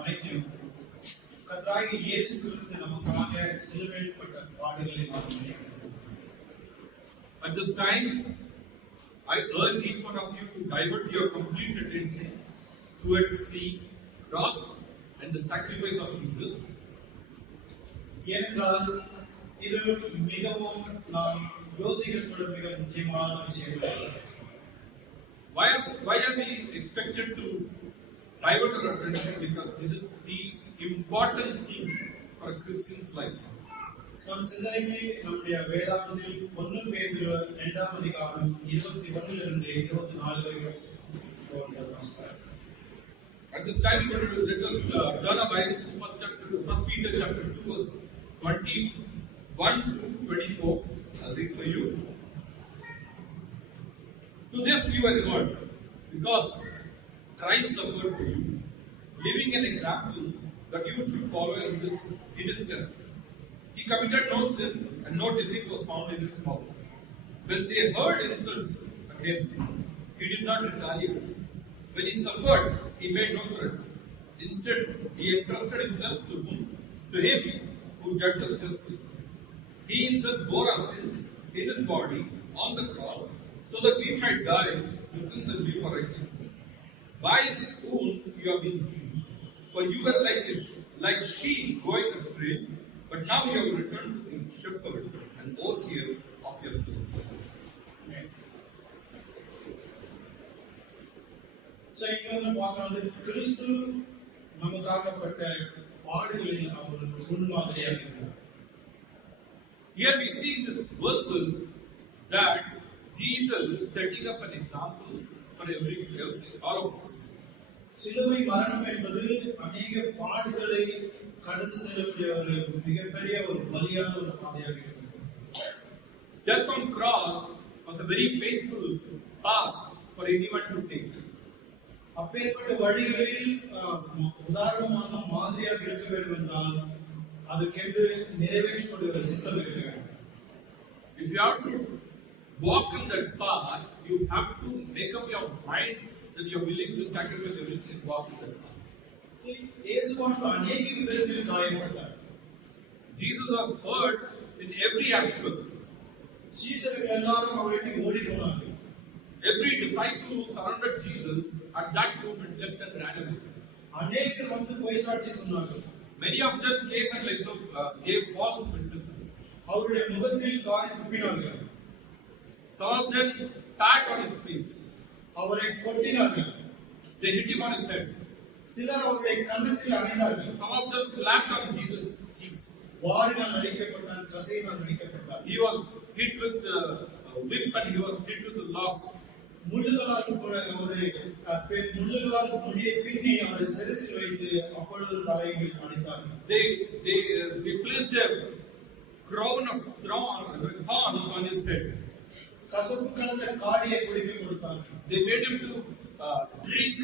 அனைத்தையும் கர்த்தராகிய இயேசு கிறிஸ்து நமக்காக சிலுவையிடப்பட்ட பாடுகளை நாம் நினைக்கிறோம். At this time, I urge each one of you to divert your complete attention towards the cross and the sacrifice of Jesus. ஏனென்றால் இது மிகவும் நாம் யோசிக்கக்கூடிய மிக முக்கியமான விஷயம். Why are we expected to divert our attention? Because this is the important thing for a Christian's life. நம் சிந்தனைக்கு நம்முடைய வேதாகமத்தில் 1 பேதுரு 2ஆம் அதிகாரம் 21 இலிருந்து 24 வரை. At this time, let us turn our Bibles to 1 Peter chapter 2, verse 21 to 24. I'll read for you. To this you are called, because Christ suffered for you, leaving an example that you should follow in his steps. He committed no sin, and no deceit was found in his mouth. When they heard insults at him, he did not retaliate. When he suffered, he made no threats. Instead, he entrusted himself to him who judges justly. He himself bore our sins in his body on the cross, so that we might die to sins and live for righteousness. By his wounds you have been healed. For you were like sheep going astray, but now you have returned to the shepherd and overseer of your souls. So, இங்க பார்க்கறது கிறிஸ்து நமக்காகப்பட்ட பாடுகளில் அவர் முன்மாதிரியாக இருக்கிறார். Here we see in these verses that Jesus is setting up an example for all of us. சிலுவை மரணம் என்பது அநேக பாடுகளை கடந்து செல்லக்கூடிய ஒரு மிகப்பெரிய ஒரு பலியான ஒரு பாதையாக இருக்கிறது. Death on cross was a very painful path for anyone to take. அப்பேற்பட்ட வழிகளில் உதாரணமாக மாதிரியாக இருக்க வேண்டும் என்றால் அதுக்கென்று நிறைவேற்றக்கூடிய ஒரு சித்தம் இருக்க வேண்டும். If you have to walk on that path, you have to make up your mind that you are willing to sacrifice everything and walk on that path. இயேசுவானவர் அநேக விதத்தில் காயப்பட்டார். Jesus was hurt in every aspect. சீஷர்கள் எல்லாரும் அவரை விட்டு ஓடி போனார்கள். Every disciple who surrounded Jesus at that moment left and ran away. அநேகர் வந்து பொய் சாட்சி சொன்னார்கள். Many of them came and gave false witnesses. அவருடைய முகத்தில் காரி துப்பினார்கள். Some of them spat on his face. அவரை கொட்டினார்கள். They hit him on his head. சிலர் அவருடைய கன்னத்தில் அறைந்தார்கள். Some of them slapped on Jesus' cheeks. வாரினால் அடிக்கப்பட்டார், கசையினால் அடிக்கப்பட்டார். He was hit with the whip and he was hit with the logs. முள்ளுகளால் முடியை பின்னி அவரை சிரசில் வைத்து அப்பொழுது தலையில் அடித்தார்கள். They placed a crown of thorns on his head. கசப்பு கலந்த காடியை குடிக்க கொடுத்தார்கள். They made him to drink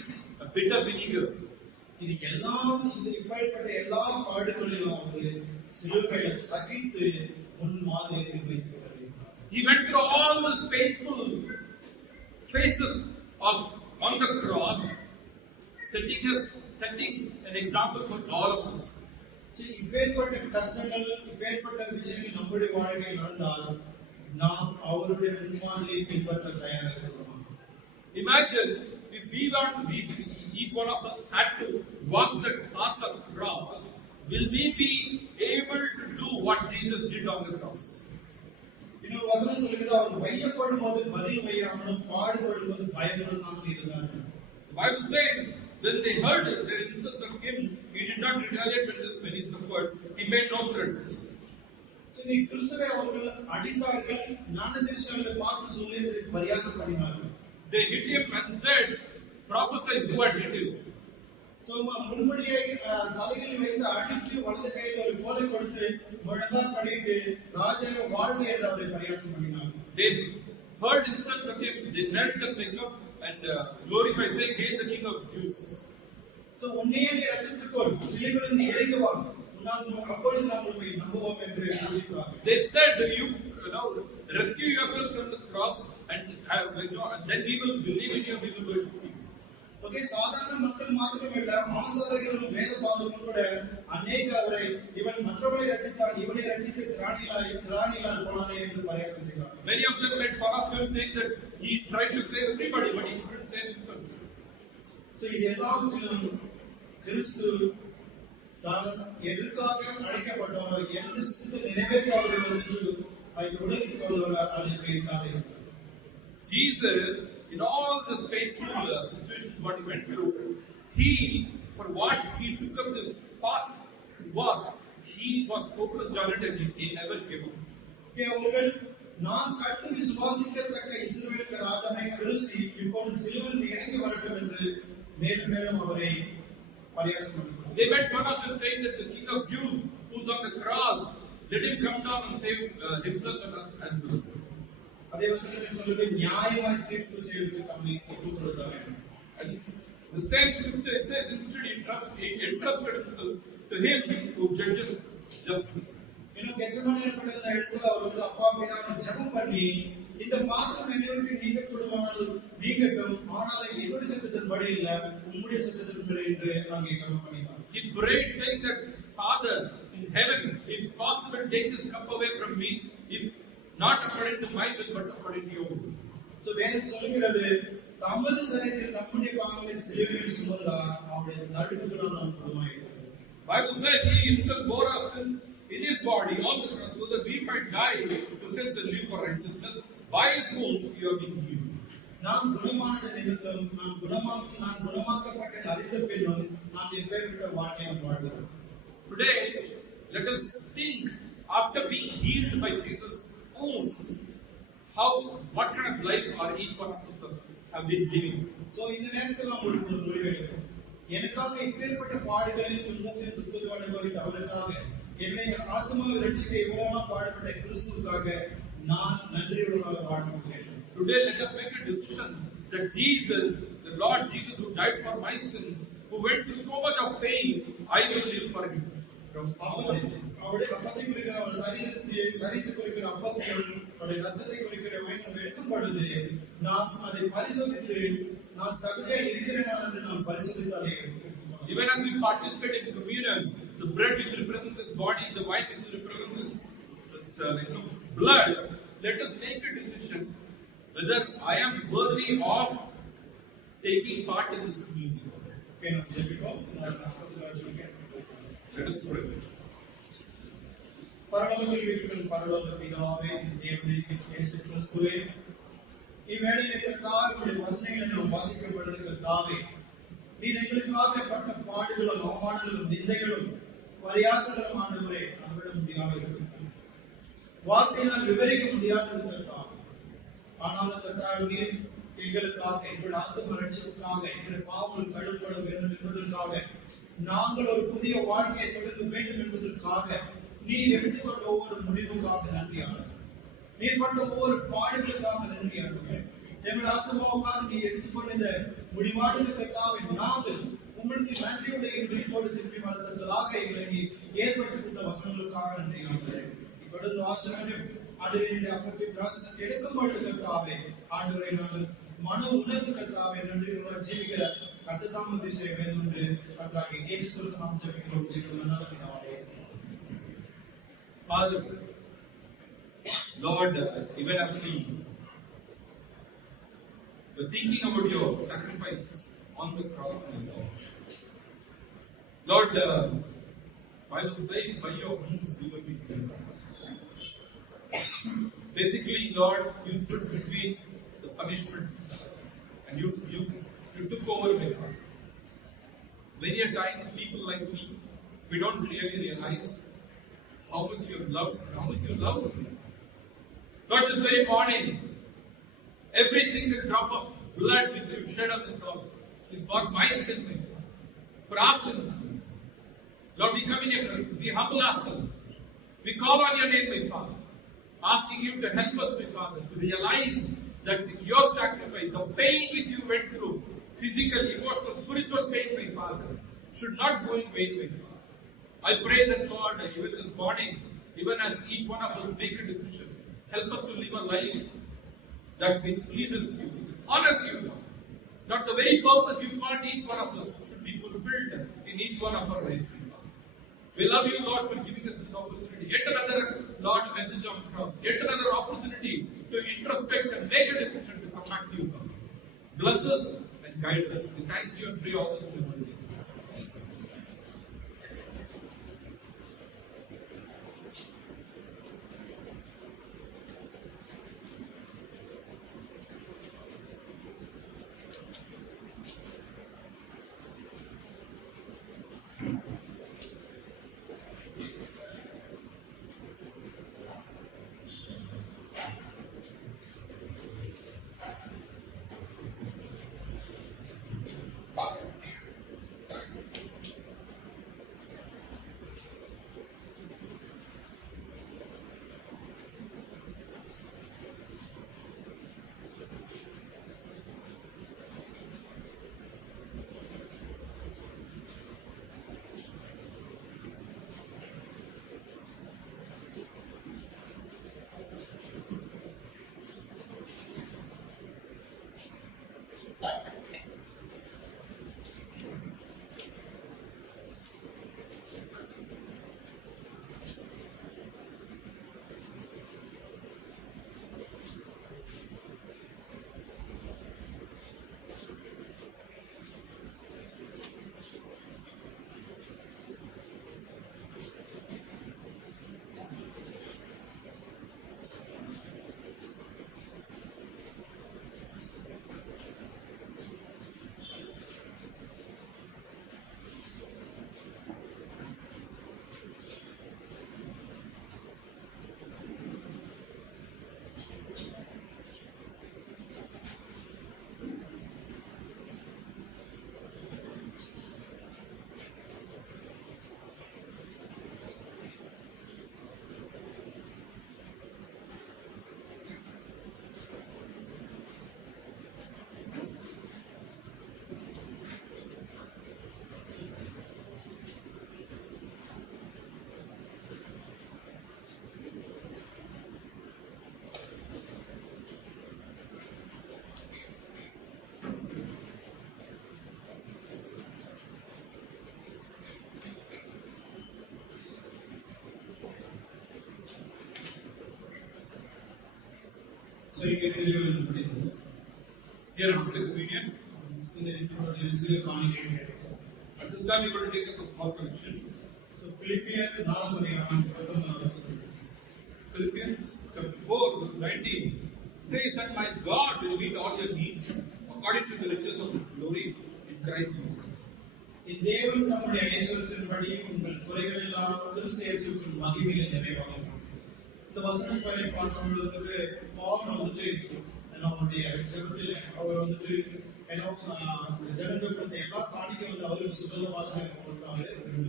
a bitter vinegar. இது எல்லாம் இந்த இப்படிப்பட்ட எல்லா பாடுகளிலும் அவர் சிலுவையில் சகித்து முன் மாதிரியை வைத்து He went through all these painful phases on the cross, setting an example for all of us. இப்பேற்பட்ட கஷ்டங்கள் இப்பேற்பட்ட விஷயங்கள் நம்முடைய வாழ்க்கையில் நடந்தால் நாம் அவருடைய முன்மாதிரியை பின்பற்ற தயாராக இருக்கிறோம். Imagine if each one of us had to walk the path of cross, will we be able to do what Jesus did on the cross? இன்னொரு வசனம் சொல்லுகிறது, அவர் வையப்படும் போது பதில் வையாமலும் பாடுபடும் போது பயமுடனாகவும் இருந்தார்கள். The Bible says when they heard the insults of him, he did not retaliate when he suffered. He made no threats. சரி, கிறிஸ்துவை அவர்கள் அடித்தார்கள், ஞானதிருஷ்டங்களை பார்த்து சொல்லி பரியாசம் பண்ணினார்கள். They hit him and said, prophesy, who had hit him? முன்முடியை தலையில் வைத்து அடித்து வலது கையில் ஒரு கோலை கொடுத்து முழங்கால் படிட்டு ராஜாவை வாழ்க என்று அவரை பரியாசம் பண்ணினார்கள். They heard insults of him. They knelt and they come and glorify, saying, "Hail the King of Jews." So உன்னையே நீ ரட்சித்துக்கொள், சிலுவையிலிருந்து இறங்கி வா, அப்பொழுது நாம் உம்மை நம்புவோம் என்று யோசித்தார்கள். They said, you know, rescue yourself from the cross and then we will believe in you, we will worship you. Okay, சாதாரண மக்கள் மாத்திரமல்ல, ஆசாரியர்களும் வேத பாதகரும் கூட அநேக அவரை இவன் மற்றவர்களை ரட்சித்தான், இவனை ரட்சிக்க திராணியில்லாது போனானே என்று பரியாசம் செய்தார். Many of them made fun of him, saying that he tried to save everybody, but he couldn't save himself. So இது எல்லாவற்றிலும் கிறிஸ்து தான் எதற்காக அழைக்கப்பட்டவரோ, எந்த சித்தத்தை நிறைவேற்றாதவர் என்று இந்த உலகத்துக்கு வந்தவர் அதற்கு இருக்காது. Jesus, in all this painful situation what he went through, he, for what he took up this path to walk, he was focused on it and he never gave up. அவர்கள் நான் கண்டு விசுவாசிக்கத்தக்க இஸ்ரவேலுக்கு ராஜாவை கிறிஸ்து இப்பொழுது சிலுவையில் இறங்கி வரட்டும் என்று மேலும் மேலும் அவரை பரியாசம் பண்ணினார். They made fun of him, saying that the King of Jews who's on the cross, let him come down and save himself and us as well. அதே வசனத்தில் சொல்லுது, நியாயமாய் தீர்ப்பு செய்வதற்கு தம்மை ஒப்புக் கொடுத்தார். And the same scripture says instead he entrusted himself to him who judges justly. இன்னும் கெத்செமனே ஏற்பட்ட இந்த இடத்துல அவர் அப்பா பிதாவை ஜெபம் பண்ணி, இந்த பாத்திரம் என்னை விட்டு நீங்கக்கூடுமானால் நீங்கட்டும், ஆனால் என்னுடைய சத்தத்தின்படி இல்ல உம்முடைய சத்தத்தின்படி என்று அங்கே ஜெபம் பண்ணினார். He prayed saying that, Father in heaven, if possible take this cup away from me, if not according to my will but according to your will. So வேதம் சொல்கிறது, தமது சரீரத்தில் நம்முடைய பாவங்களை சிலுவையில் சுமந்தார், அவருடைய தடுப்புகளால் நாம் குணமாயிருக்கிறோம். Bible says he himself bore our sins in his body on the cross so that we might die to sins and live for righteousness. By his wounds you have been healed. நாம் குணமான நிமித்தம் நான் குணமாக்கப்பட்ட அறிந்த பின்னும் நாம் எப்பேற்பட்ட வாழ்க்கையை வாழ்கிறோம். Today, let us think, after being healed by Jesus' wounds, what kind of life are each one of us have been living? So இந்த நேரத்தில் நாம் ஒரு முடிவெடுக்கிறோம். எனக்காக இப்பேற்பட்ட பாடுகளில் துன்பத்தையும் துக்கத்தையும் அனுபவித்த அவருக்காக, என்னை ஆத்மாவை ரட்சிக்க இவ்வளவு பாடுபட்ட கிறிஸ்துவுக்காக நான் நன்றியுள்ளவராக வாழ முடியும். Today, let us make a decision that Jesus, the Lord Jesus who died for my sins, who went through so much of pain, I will live for him. அவருடைய அப்பத்தை குறிக்கிற அவர் சரீரத்தை குறிக்கிற அப்பத்தையும் அவருடைய ரத்தத்தை குறிக்கிற வைனம் எடுக்கும் பொழுது நாம் அதை பரிசோதித்து நான் தகுதியா இருக்கிறேனா என்று நாம் பரிசோதித்து அதை even as we participate in communion, the bread which represents his body, the wine which represents his blood, let us make a decision whether I am worthy of taking part in this communion. Okay, now ஜெபிப்போம். Let us pray. பரலோகத்தில் வீட்டில் பரலோக பிதாவே, தேவனே, இயேசு கிறிஸ்துவே, இவ்வேளையில் கர்த்தாவே வசனங்களை நாம் வாசிக்கப்படுகிற கர்த்தாவே, நீர் எங்களுக்காக பட்ட பாடுகளும் அவமானங்களும் நிந்தைகளும் பரியாசங்களும் ஆண்டவரே நம்மிட முடியாத வார்த்தையினால் விவரிக்க முடியாதது கர்த்தாவே. ஆனால் கர்த்தாவே, நீர் எங்களுக்காக, எங்களுடைய ஆத்ம ரட்சிப்புக்காக, எங்களுடைய பாவங்கள் கழுவப்பட வேண்டும் என்பதற்காக, நாங்கள் ஒரு புதிய வாழ்க்கையை தொடர்ந்து வேண்டும் என்பதற்காக நீர் எடுத்துக்கொண்ட ஒவ்வொரு முடிவுக்காக நன்றியாளர். நீர் பட்ட ஒவ்வொரு பாடுகளுக்காக நன்றியாளர். எங்களுடைய ஆத்மாவுக்காக நீர் எடுத்துக்கொண்ட இந்த முடிவானது கர்த்தாவே, நாங்கள் உங்களுக்கு நன்றியுடைய இருதயத்தோடு திருப்பி வரத்தக்கதாக எங்களை நீர் ஏற்படுத்திக் கொண்ட வசனங்களுக்காக நன்றியாளர். தொடர்ந்து ஆசீர்வாதம் ஆண்டவரே, இந்த அப்பத்தை பிராசனத்தை எடுக்கும் பொழுது கர்த்தாவே, ஆண்டவரே நாங்கள் மன உணர்வு கர்த்தாவே நன்றியுடன் ஜீவிக்க கர்த்ததாம் உதவி செய்ய வேண்டும் என்று கர்த்தாவே இயேசு கிறிஸ்து நாமத்தில் ஜெபிக்கிறோம். ஜீவனுள்ள நல்ல பிதாவே. Father, Lord, even as we were thinking about your sacrifice on the cross, Lord, Bible says, by your wounds we will be healed. Basically, Lord, you stood between the punishment and you took over my heart. Many a times, people like me, we don't really realize how much you love me. Lord, this very morning, every single drop of blood which you shed on the cross is for my sin, for our sins. Lord, we come in your presence, we humble ourselves, we call on your name, my Father, asking you to help us, my Father, to realize that your sacrifice, the pain which you went through, physical, emotional, spiritual pain, my Father, should not go in vain, my Father. I pray that, Lord, even this morning, even as each one of us make a decision, help us to live a life that which pleases you, which honors you, Lord. Not the very purpose you called each one of us should be fulfilled in each one of our lives. We love you, Lord, for giving us this opportunity. Yet another, Lord, message on the cross. Yet another opportunity to introspect and make a decision to come back to you, God. Bless us and guide us. We thank you and pray all this in the name. So இங்கே தெளிவாக படித்தது. Here after the communion, இந்த சிறு காணிக்கை கிடைக்கும். at this time we're going to take up a small connection. So பிலிப்பியர் 4:19. Philippians chapter 4, verse 19 says that my God will meet all your needs according to the riches of His glory in Christ Jesus. தேவன் தம்முடைய ஐஸ்வரியத்தின்படி உங்கள் குறைகள் எல்லாம் கிறிஸ்து இயேசுவுக்குள் மகிமையில் நிறைவாகும். இந்த வசனம் பயிரை பார்க்கும் பொழுது பவுல் வந்துட்டு நம்முடைய ஜெபத்தில் அவர் வந்துட்டு ஜனங்களுக்கு எல்லா காணிக்கை வந்து அவருக்கு சுதந்திர வாசனை கொடுத்தாரு.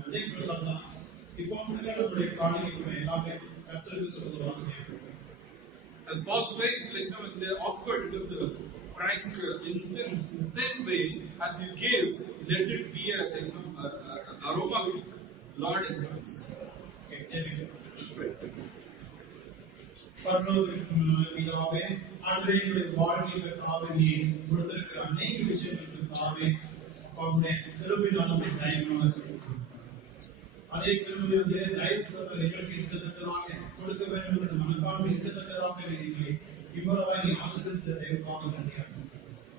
அதே பிரகாரம் தான் இப்போ நம்முடைய காணிக்கை எல்லாமே கர்த்தருக்கு சுதந்திர வாசனை. As Paul says, like when they offered with the frank incense, in the same way as you gave, let it be a aroma which Lord enjoys. பிதாவே, ஆண்டவருடைய வாழ்க்கைக்கு தாவே நீ கொடுத்திருக்கிற அநேக விஷயங்களுக்கு தாவே உம்முடைய கிருபையினால் உம்முடைய தயவினால் கொடுக்கும். அதே கிருபை அதே தயவுக்கு எங்களுக்கு இருக்கத்தக்கதாக கொடுக்க வேண்டும் என்ற மனப்பான்மை இருக்கத்தக்கதாக எங்களை இவ்வளவாய் நீ ஆசீர்வதித்த தயவுக்காக நன்றியாக.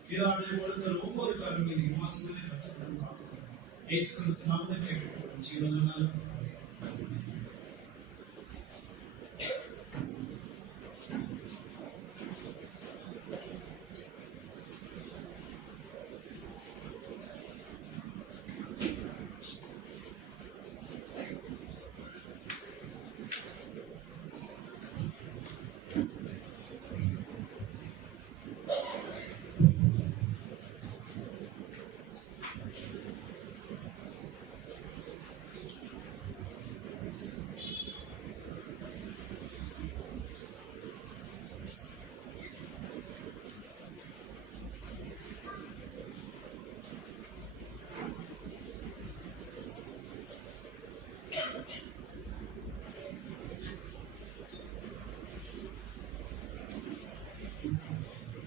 பிதாவுடைய கொடுக்கிற ஒவ்வொரு காரியங்களையும் நீ ஆசீர்வதித்து கட்டப்படும் காக்க இயேசு கிறிஸ்து நாமத்தில் கேட்கிறோம். ஜீவனுள்ள நல்ல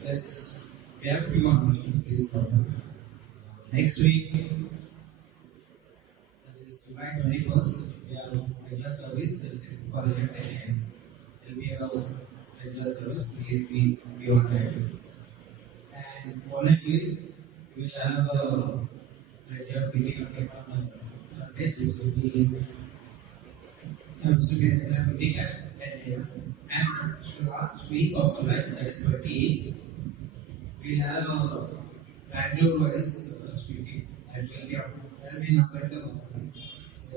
Let's We have few announcements, please come here. Next week, that is July 21st, we have regular service. There is a college at 10 a.m. There will be a regular service. Please be on time. And following week, we will have a regular meeting again on Sunday. This will be a regular meeting at 10 a.m. And the last week of July, that is 28th, we will have a Bangalore-wise speaking that will be in Ambedkar. So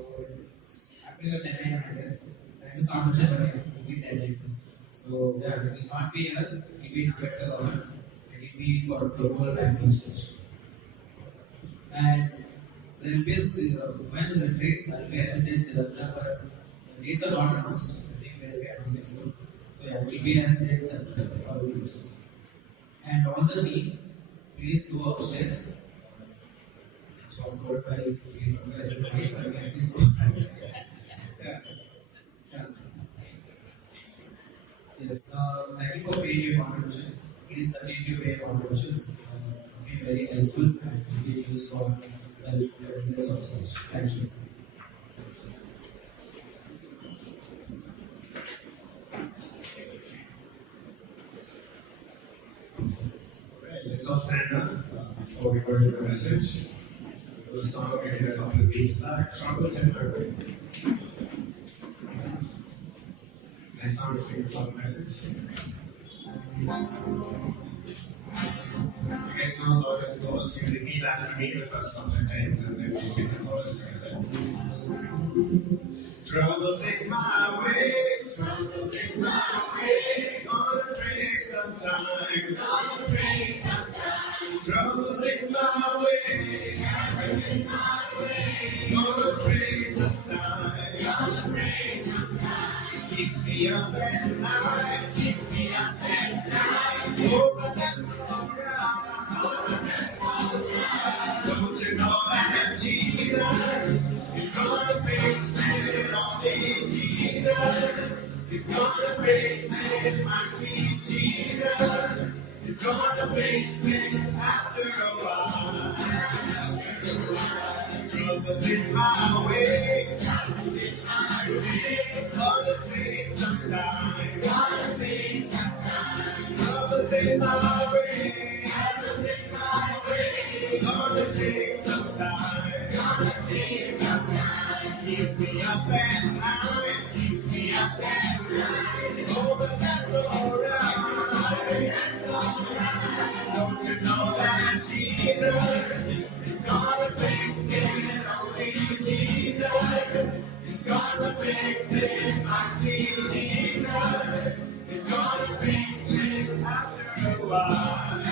it's happening at 10 a.m. I guess. Time is not much, but it will be 10 a.m. So yeah, it will not be here. It will be in Ambedkar. It will be for the whole Bangalore stage. And there will be a women's retreat that will be held in September. The dates are not announced. I think they will be announcing soon. So yeah, it will be held in September for weeks. And all the teams, please go upstairs. So I'm told by please go. Yeah. Yes. Thank you for paying your contributions. Please continue to pay your contributions. It's been very helpful and will be used for helpfulness also. Thank you. Let's all stand up before we go into the message. It was song we did a couple of weeks back. Shotgun Center. Next time we sing about the message. You guys know how this goes. You repeat after me the first couple of times and then we sing the chorus together. Troubles in my way, troubles in my way. Gonna pray sometime, gonna pray sometime. Troubles in my way, troubles in my way. Gonna pray sometime, gonna pray sometime. It keeps me up at night, keeps me up at night. Oh, but that's alright, oh, but that's alright. Don't you know that Jesus is gonna fix it, only Jesus is gonna fix it, my sweet Jesus is gonna fix it after a while. Troubles in my way, troubles in my way. Gonna sing sometime, gonna sing sometime. Troubles in my way, troubles in my way. Gonna sing sometime, gonna sing sometime. Keeps me up at night, keeps me up at night. Oh, but that's alright, that's alright. Don't you know that Jesus is gonna fix it? Only Jesus is gonna fix it. My sweet Jesus is gonna fix it after a while.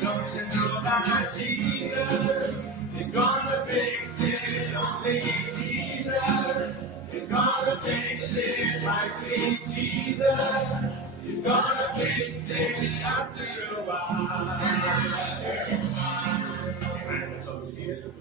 Don't you know that Jesus is gonna fix it? Only Jesus is gonna fix it. My sweet Jesus is gonna fix it after a while. Amen. Let's all see it.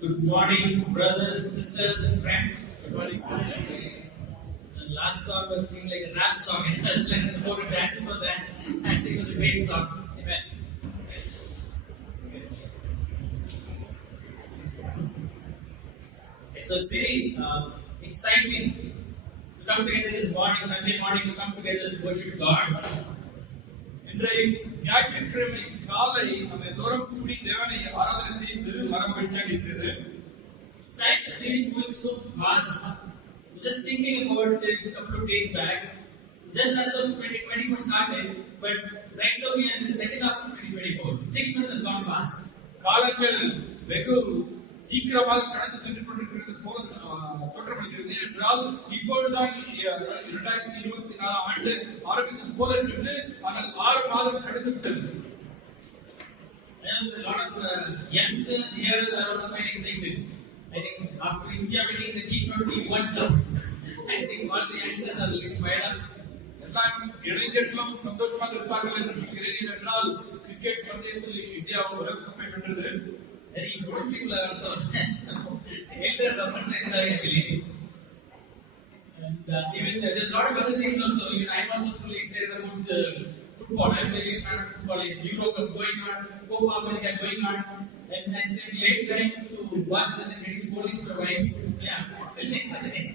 Good morning, brothers and sisters and friends. Good morning. The last song was seemed like a rap song, and I was like, go to dance for that, and it was a great song. Amen. Okay, so it's very exciting to come together this morning, Sunday morning, to come together to worship God. இன்றைய ஞாயிற்றுக்கிழமை காலை நம்ம எல்லோரும் கூடி தேவனை ஆராதனை செய்து மனமகிழ்ச்சியாக இருக்கிறது. Time is really going so fast. Just thinking about it a couple of days back, just as of 2024 started, but right now we are in the second half of 2024. 6 months has gone fast. காலங்கள் வெகு சீக்கிரமாக கடந்து சென்று கொண்டிருக்கிறது போல தோற்றமளிக்கிறது. என்றால் இப்பொழுதுதான் 2024 ஆண்டு ஆரம்பித்தது போல இருக்கிறது. ஆனால் 6 மாதம் கடந்து விட்டது. And a lot of youngsters here are also quite excited. I think after India winning the T20 World Cup, I think all the youngsters are looking fired up. எல்லாம் இளைஞர்களும் சந்தோஷமாக இருப்பார்கள் என்று சொல்கிறேன். ஏனென்றால் கிரிக்கெட் பந்தயத்தில் இந்தியா உலக கப்பை வென்றது. Very old people are also elders are much excited, I believe. And even there's a lot of other things also. Even I'm also fully excited about football. I'm very fan of football. In Europe going on, Copa America going on, and I spend late nights to watch this and getting scolding for a while. Yeah, it's still exciting.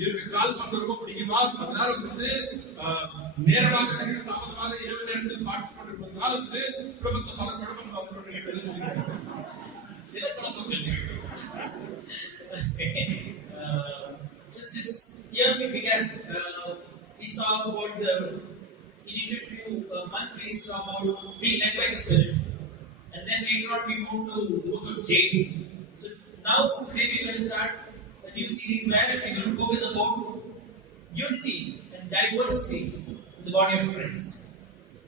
இவருக்கு கால்பந்து ரொம்ப பிடிக்குமா? அதனால வந்துட்டு நேரமாக நேரம் தாமதமாக இரவு நேரத்தில் பார்த்து கொண்டிருப்பதனால வந்து குடும்பத்தில் பல குழப்பங்கள் வந்து கொண்டிருக்கிறது சொல்லியிருக்காங்க. சில குழப்பங்கள். This year we began. We saw about the initial few months. We saw about being led by the Spirit, and then later on we moved to the book of James. So now today we're going to start a new series where we're going to focus about unity and diversity in the body of Christ.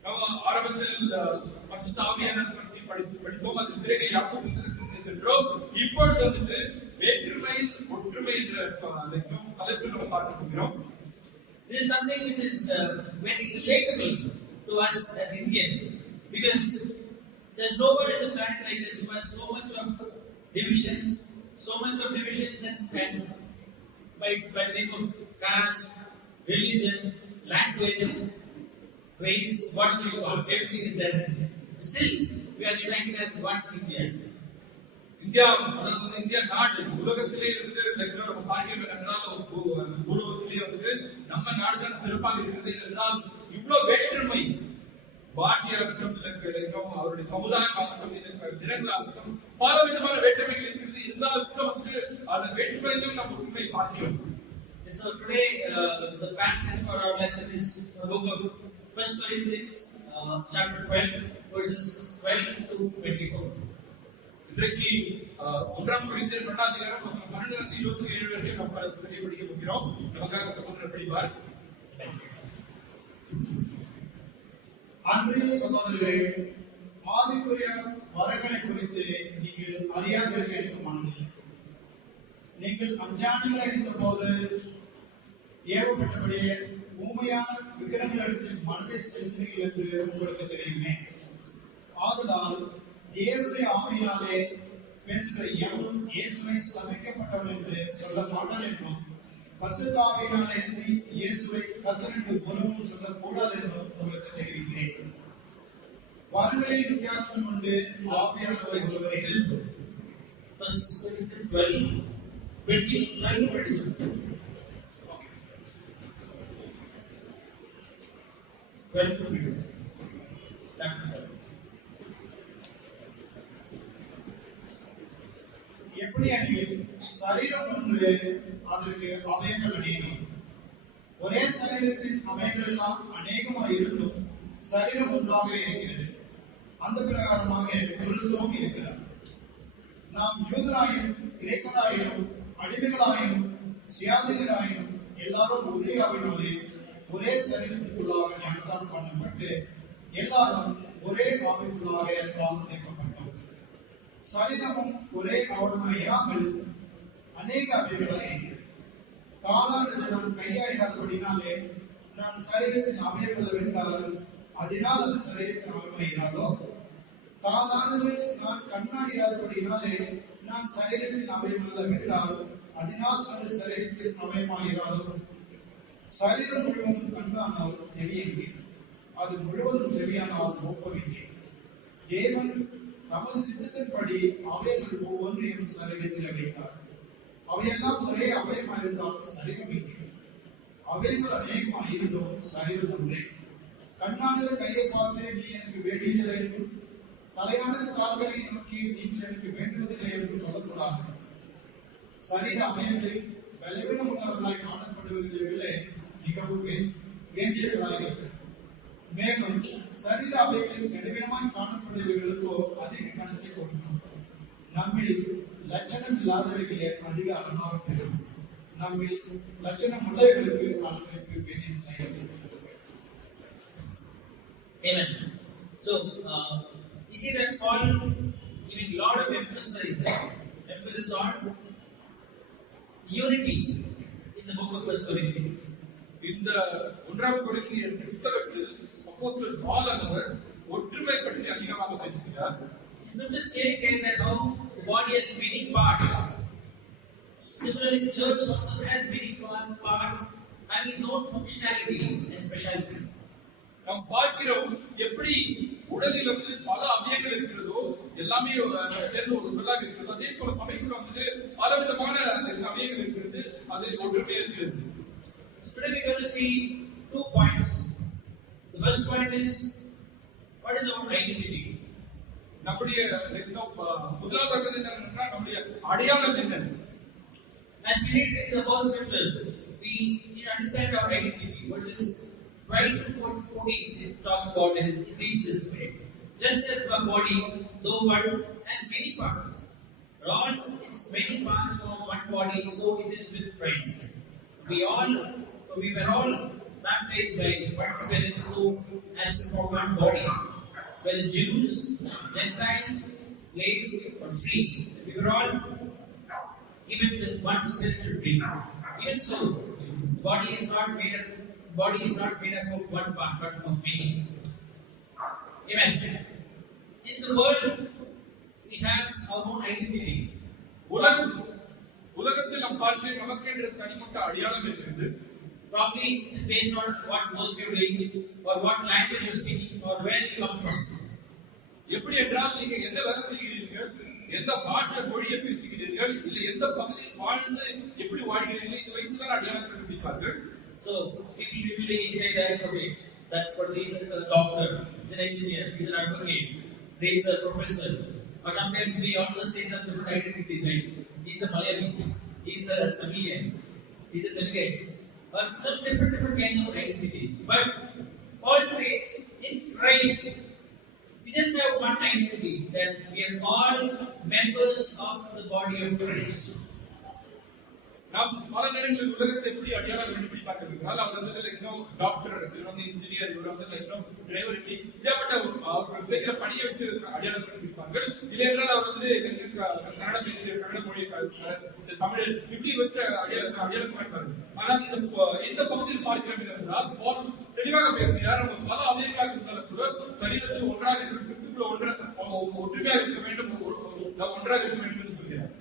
நம்ம ஆரம்பத்தில் பரிசுத்த ஆவியானவர் பற்றி படித்தோம். அது பிறகு யாக்கோபு புத்தகத்திற்கு சென்றோம். இப்பொழுது வந்துட்டு வேற்றுமையில் ஒற்றுமை என்ற தலைப்பில் நம்ம பார்க்க போகிறோம். This is something which is very relatable to us as Indians, because there's nobody in the planet like this who has so much of divisions, and by the name of caste, religion, language, race, whatever you call, everything is there. Still, we are united as one India. India அதாவது இந்தியா நாடு உலகத்திலே வந்து நம்ம பார்க்கிறோம் என்றால் உலகத்திலே வந்து நம்ம நாடு தான் சிறப்பாக இருக்கிறது என்றால் இவ்வளவு வேற்றுமை பாஷையாகட்டும் இல்லைக்கும் அவருடைய சமுதாயமாகட்டும் நிறங்களாகட்டும் பல விதமான வேற்றுமைகள் இருக்கிறது. இருந்தாலும் கூட வந்து அந்த வேற்றுமையிலும் நம்ம உண்மை பார்க்கிறோம். So today the passage for our lesson is the book of 1 Corinthians chapter 12 verses 12 to 24. இன்றைக்கு 1 கொரிந்தியர் 2 அதிகாரம் வசனம் 12 இருந்து 27 வரைக்கும் நம்ம புத்தகத்தை படிக்க போகிறோம். நமக்காக சகோதரர் படிப்பார். அன்றைய சகோதரர்களே, ஆவிக்குரிய வரங்களை குறித்து நீங்கள் அறியாதிருக்க எனக்கு மனதில்லை. நீங்கள் அஞ்ஞானிகளாக இருந்தபோது ஏவப்பட்டபடியே ஊமையான விக்கிரகங்களிடத்தில் மனதை செலுத்தினீர்கள் என்று உங்களுக்கு தெரியுமே. ஆதலால் தேவனுடைய ஆவியினாலே பேசுகிற எவனும் இயேசுவை சமைக்கப்பட்டவன் என்று சொல்ல மாட்டான் என்றும் பரிசுத்த ஆவியினாலே அன்றி இயேசுவை கர்த்தர் என்று ஒருவனும் சொல்லக்கூடாது என்றும் உங்களுக்கு தெரிவிக்கிறேன். வரங்களில் வித்தியாசம் உண்டு, ஆவியானவர் ஒருவரே. 1 Corinthians 12, 20, 27. 12 to 27. எப்படி அணியில் சரீரம் ஒன்று, அதற்கு அவயங்கள் அநேகம். ஒரே சரீரத்தின் அவயங்கள் எல்லாம் அநேகமாக இருந்தும் சரீரம் ஒன்றாகவே இருக்கிறது. அந்த பிரகாரமாக கிறிஸ்துவும் இருக்கிறார். நாம் யூதராயும் கிரேக்கராயினும் அடிமைகளாயினும் சுயாதீனராயினும் எல்லாரும் ஒரே ஆவினாலே ஒரே சரீரத்துக்குள்ளாக ஞானஸ்நானம் பண்ணப்பட்டு எல்லாரும் ஒரே ஆவிக்குள்ளாக வாக்குத்தேக்கப்பட்டோம். சரீரமும் ஒரே ஆவணமாய் இராமல் அநேக அவயங்களாக இருக்கிறது. காலானது நான் கையாயிராதபடினாலே நான் சரீரத்தின் அவயங்கள் வென்றால் அதனால் அது சரீரத்தின் அவயமாய் இராதோ? காதானது நான் கண்ணாயிராதபடினாலே நான் சரீரத்தின் அவயங்கள் வென்றால் அதனால் அது சரீரத்தின் அவயமாய் இராதோ? சரீரம் முழுவதும் கண்ணானால் செவியெங்கே? அது முழுவதும் செவியானால் ஒப்பமில்லை. தேவன் தமது சித்தத்தின்படி அவயங்கள் ஒவ்வொன்றையும் சரீரத்தில் வைத்தார். அவையெல்லாம் ஒரே அவயமாயிருந்தால் சரீரம் இல்லை. அவயங்கள் அநேகமாக இருந்தோம், சரீரம் ஒன்றே. கண்ணானது கையை பார்த்து நீ எனக்கு வேண்டியதில்லை என்றும் தலையானது கால்களை நோக்கி நீங்கள் எனக்கு வேண்டுவதில்லை என்றும் சொல்லக்கூடாது. சரீர அவயங்களில் பலவீனம் உள்ளவர்களாய் காணப்படுவதில்லை மிகவும் வேண்டியவர்களாக இருக்கிறது. மேலும் சரீர அவயங்களில் கடினமாய் காணப்படுபவர்களுக்கோ அதிக கணக்கை கொடுக்கணும். நம்மில் லட்சணம் இல்லாதவர்களே அதிக அலங்காரம் பெறும். நம்மில் லட்சணம் உள்ளவர்களுக்கு அலங்கரிப்பு வேண்டியதில்லை. Amen. So, you see that Paul giving a lot of emphasis on unity in the book of 1 Corinthians. இந்த ஒன்றாம் கொரிந்தியர் புத்தகத்தில் அப்போஸ்தலர் பவுல் ஒற்றுமை பற்றி அதிகமாக பேசுகிறார். The scripture clearly says that how the body has many parts. Similarly, the church also has many parts having its own functionality and speciality. நாம் பார்க்கிறோம் எப்படி உடலில் பல அவயங்கள் இருக்கிறதோ எல்லாமே சேர்ந்து ஒரு உடலாக இருக்கிறது. அதே போல சபைக்குள்ள பல விதமான அவயங்கள் இருக்கிறது, அதில் ஒற்றுமை இருக்கிறது. Today we are going to see 2 points. The first point is, what is our identity? நம்முடைய முதலாவது என்னன்னா நம்முடைய அடையாளம் என்ன? As we read in the whole scriptures, we need to understand our identity. Verses 12 to 14, it talks about it. It reads this way: just as our body, though one has many parts, but all its many parts form one body, so it is with Christ. We were all baptized by one Spirit, so as to form one body. Whether Jews, Gentiles, slave or free, we were all given the one Spirit to drink. Even so, the body is not made up of one part, but of many. Amen. In the world, we have our own identity. உலகத்தில் நாம் பார்க்கிற நமக்கு என்ற தனிப்பட்ட அடையாளம் இருக்கிறது. Probably it is based on what work you are doing, or what language you are speaking, or where you come from. எப்படி என்றால் நீங்க எந்த வேலை செய்கிறீர்கள், எந்த பாஷை மொழியை பேசுகிறீர்கள், இல்லை எந்த பகுதியில் வாழ்ந்து எப்படி வாழ்கிறீர்கள், இது வைத்துதான் அடையாளம் கண்டுபிடிப்பார்கள். So people usually say that, okay, that person is a doctor, is an engineer, is an advocate, he is a professor. Or sometimes we also say that the identity, right? He's a Malayali, he's a Tamilian, he's a Telugu, or some different kinds of identities. But Paul says, in Christ, we just have one identity, that we are all members of the body of Christ. நாம் பல நேரங்களில் உலகத்தை எப்படி அடையாளம் கண்டுபிடிப்பார்கள் என்றால் அவர் இன்னும் டாக்டர், இவர் இன்ஜினியர், இவர் டிரைவர், இப்படி இதேப்பட்ட அவர் செய்கிற பணியை வைத்து அடையாளம் கண்டுபிடிப்பார்கள். இல்லை என்றால் அவர் கன்னடம் பேசுகிற கன்னட மொழி, தமிழ், இப்படி வைத்து அடையாளம் காண்பார்கள். ஆனால் இந்த பகுதியில் பார்க்கிறோம் என்றால் போல் தெளிவாக பேசுகிறார். நம்ம பல அவயங்களாக இருந்தாலும் கூட சரீரத்தில் ஒன்றாக இருக்கிற கிறிஸ்துக்குள்ள ஒற்றுமையாக இருக்க வேண்டும், ஒன்றாக இருக்க வேண்டும் என்று சொல்கிறார்.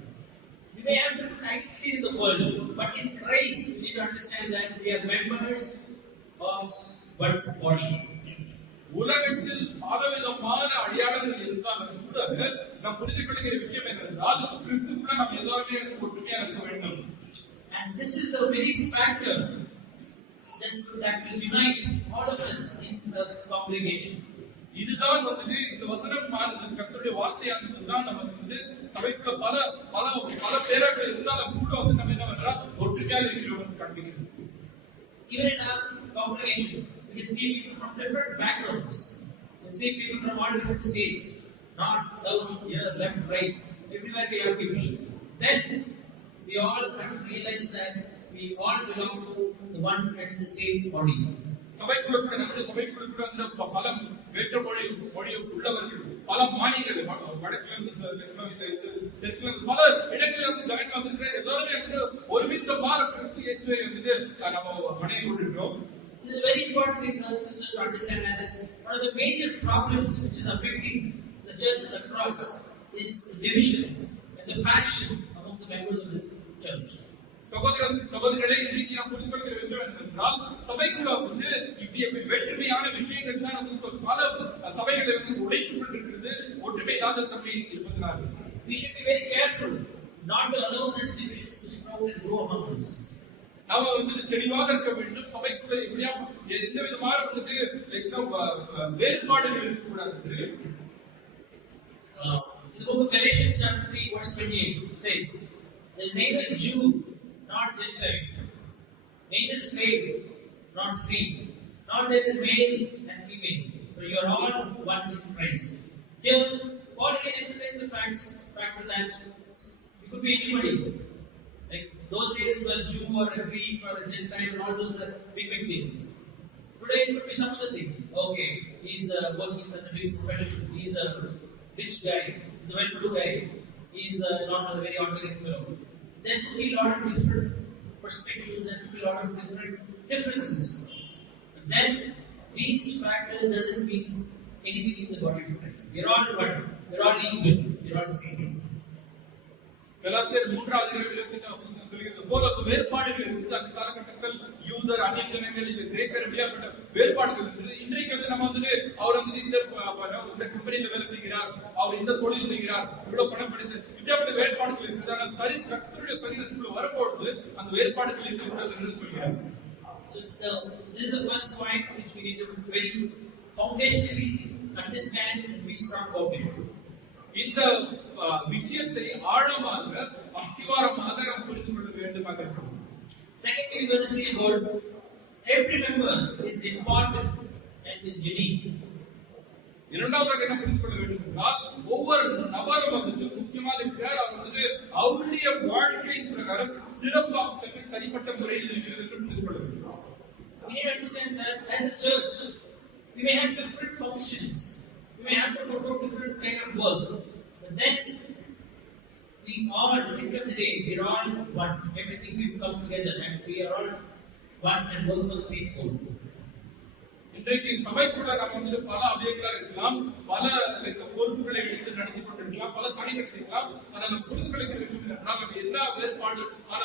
We may have different identities in the world, but in Christ we need to understand that we are members of one body. உலகத்தில் பலவிதமான அடையாளங்கள் இருந்தாலும் கூட நாம் புரிந்து கொள்கிற விஷயம் என்னவென்றால் கிறிஸ்துவுக்குள்ள நாம் எல்லாருமே ஒற்றுமையாக இருக்க வேண்டும். And this is the very factor that will unite all of us in the congregation. இதுதான் இந்த வசனம் கர்த்தருடைய வார்த்தையாக தான் நம்ம சபைக்குள்ள பல பல பல பேர்கள் இருந்தாலும் கூட நம்ம என்ன பண்றா ஒற்றுமையாக இருக்கிறோம் காண்பிக்கிறது. Even in our congregation, we can see people from different backgrounds. We can see people from all different states, north, south, here, left, right. Everywhere we have people. Then we all have to realize that we all belong to the one and the same body. சபைக்குள்ள கூட நம்முடைய சபைக்குள்ள கூட பல வேற்று மொழி உள்ளவர்கள், பல மாநிலங்கள், வடக்கிலிருந்து தெற்கிலிருந்து பல இடங்களில் ஜனங்கள் வந்திருக்கிற எல்லாருமே ஒருமித்தமாக கிறிஸ்து இயேசுவை நம்ம வணங்கி கொண்டிருக்கிறோம். This is a very important thing for sisters to understand, as one of the major problems which is affecting the churches across is the divisions and the factions among the members of the church. சகோதரர்களே, இன்னைக்கு நாம் புரிந்து கொள்கிற விஷயம் என்னவென்றால் சபைக்குள்ள இப்படி வேற்றுமையான விஷயங்கள் தான் பல சபைகளை உடைத்துக் கொண்டிருக்கிறது, ஒற்றுமை இல்லாத தன்மை இருப்பதனால். We should be very careful not to allow such divisions to sprout and grow among us. நாம தெளிவாக இருக்க வேண்டும். சபைக்குள்ள எப்படியா எந்த விதமான வேறுபாடுகள் இருக்கக்கூடாது. In the book of Galatians chapter 3 verse 28 it says, there is neither Jew nor Gentile, neither slave nor free, nor there is male and female, but you are all one in Christ. Here, Paul again emphasizes the fact that you could be anybody. Like those days it was Jew or a Greek or a Gentile and all those are big things. Today it could be some other things. Okay, he's working in such a big profession, he's a rich guy, he's a well-to-do guy, he's not a very ordinary fellow. there could be a lot of different perspectives, there could be a lot of different differences. But then these factors doesn't mean anything in the body of Christ. We're all one, we're all equal, we're all same. கலாத்தியர் 3:28 சொல்கிறது போல வேறுபாடுகள் இருக்குது. அந்த காலகட்டத்தில் யூதர், அநேகர்கள், கிரேக்கர் இப்படியாப்பட்ட வேறுபாடுகள் இருக்குது. இன்றைக்கு வந்து நம்ம வந்துட்டு அவர் வந்து இந்த கம்பெனியில வேலை செய்கிறார், அவர் இந்த தொழில் செய்கிறார், இவ்வளவு பணம் படித்து இப்படியாப்பட்ட வேறுபாடுகள் இருக்குது. ஆனால் கர்த்தருடைய சரீரத்துக்குள்ள வரும்பொழுது அந்த வேறுபாடுகள் இருக்கக்கூடாது என்று சொல்கிறார். So this is the first point which we need to very foundationally understand and be strong about it. இந்த விஷயத்தை ஆழமாக அஸ்திவாரமாக நாம் புரிந்து கொள்ள வேண்டுமாக இருக்கிறோம். Secondly, we are going to see about every member is important and is unique. இரண்டாவதாக என்ன புரிந்து கொள்ள வேண்டும் என்றால் ஒவ்வொரு நபரும் வந்துட்டு முக்கியமாக இருக்கிறார். அவர் வந்துட்டு அவருடைய வாழ்க்கையின் பிரகாரம் சிறப்பு அம்சங்கள் தனிப்பட்ட முறையில் இருக்கிறது என்று புரிந்து கொள்ள வேண்டும். We need to understand that as a church, we may have different functions. We may have to perform different kind of works. But then, we all, at the end of the day, we are all one. Everything we come together and we are all one and work for the same goal. இன்றைக்கு சபைக்குள்ள நம்ம வந்து பல அவயங்களாக இருக்கலாம், பல பொறுப்புகளை எடுத்து நடத்தி கொண்டிருக்கலாம், பல பணிகள் செய்யலாம். ஆனால் புரிந்து கொள்கிற விஷயம் என்றால் நம்ம எல்லா வேறுபாடான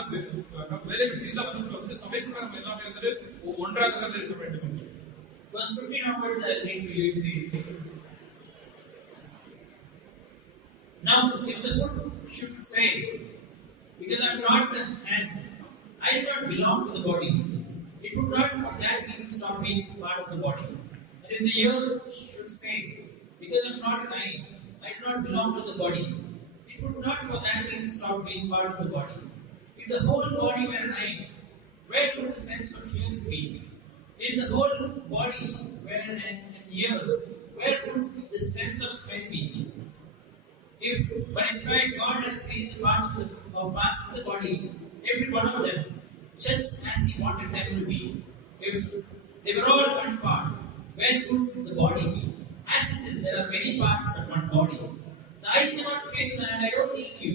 வேலைகள் செய்த வந்து சபைக்குள்ள நம்ம எல்லாமே வந்து ஒன்றாக தான் இருக்க வேண்டும். Verse 15 onwards, I will read for you. It says, now, if the foot should say, because I am not the hand, I do not belong to the body, it would not for that reason stop being part of the body. And if the ear should say, because I am not an eye, I do not belong to the body, it would not for that reason stop being part of the body. If the whole body were an eye, where would the sense of hearing be? If the whole body were an ear, where would the sense of smell be? But in fact, God has placed the parts of the body, every one of them, just as He wanted them to be. If they were all one part, where would the body be? As it is, there are many parts but one body. The eye cannot say to the hand, I don't need you.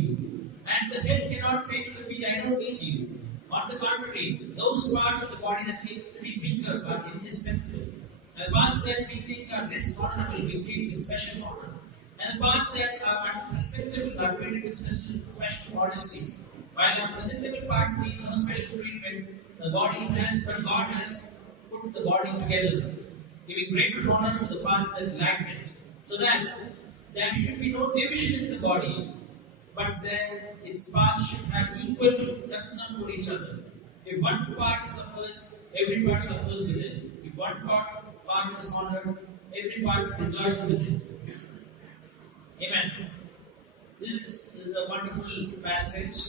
And the head cannot say to the feet, I don't need you. On the contrary, those parts of the body that seem to be weaker are indispensable. And the parts that we think are less honorable, we treat with special honor. And the parts that are unpresentable are treated with special modesty. While unpresentable parts need no special treatment, the body has, but God has put the body together, giving greater honor to the parts that lacked it, so that there should be no division in the body, but that its parts should have equal concern for each other. If one part suffers, every part suffers with it. If one part is honored, every part rejoices with it. Amen. This is a wonderful passage,